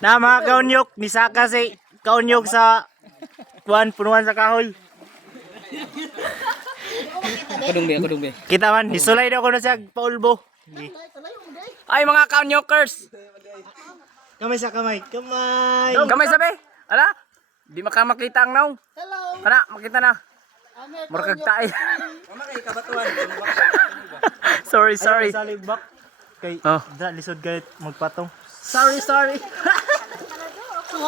Na mga kaunyok, nisaka si kaunyok sa kuan punuan sa kahoy. Kadung be. Kita man, isulay daw ko na siya paulbo. Ay mga kaunyokers. Kamay sa kamay. Kamay. Gamay sabi. Ala? Di makamakita ang naong. Hello. Tara, makita na. Murkag tayo. sorry. Sa libak. Kay Oh. lisod kahit magpatong. Sorry. Suha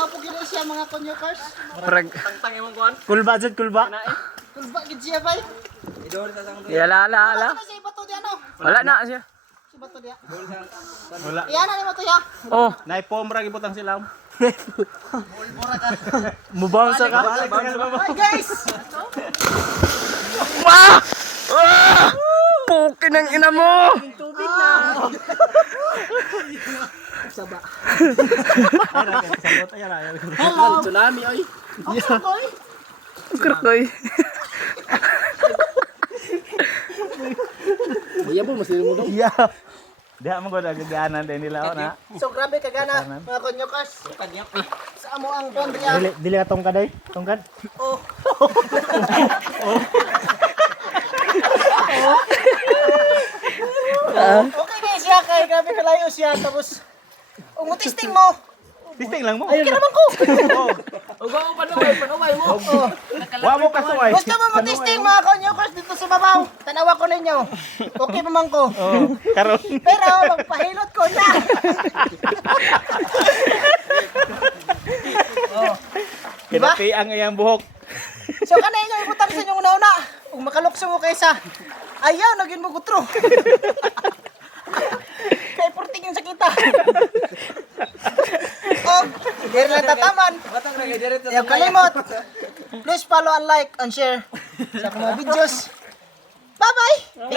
po gino siya mga konyokers. Murag. Kulba jud kulba. Kulba gid siya bay. Ala. Ano siya ibato di ano? Wala na siya. Si bato dia. Wala. Iyan na mo to ya. Oh. Naipom ra gibutang sila. Mubaw sa ka. Hi guys. Wah! Pukin ang ina mo! Tubig na. Hello. Tsunami oy. Koy. Krakoy. Buya po masih mo daw. Yeah. Diha mo gud agaganan din nila na. So grabe kagana mga konyokers. Sa amo ang kon dia. Dili atong kaday, tongkad. Oh. Okay na siya kay grabe kalayo siya tapos testing mo. Tisting lang mo. Okay naman ko. Ugaw panuway mo. Wa mo kasuway. Gusto mo mo testing mga konyokers dito sa babaw. Tanawa ko ninyo. Okay pa man ko. Karon. Pero magpahilot ko na. Kinapi ang iyang buhok. So kanay nga ibutang sa inyong una-una. Kung makalukso mo kaysa ayaw naging mo gutro. Kay porting yung sakita. Oh, dire lang tataman. Ayaw kalimot. Please follow and like and share sa akong mga videos. Bye-bye.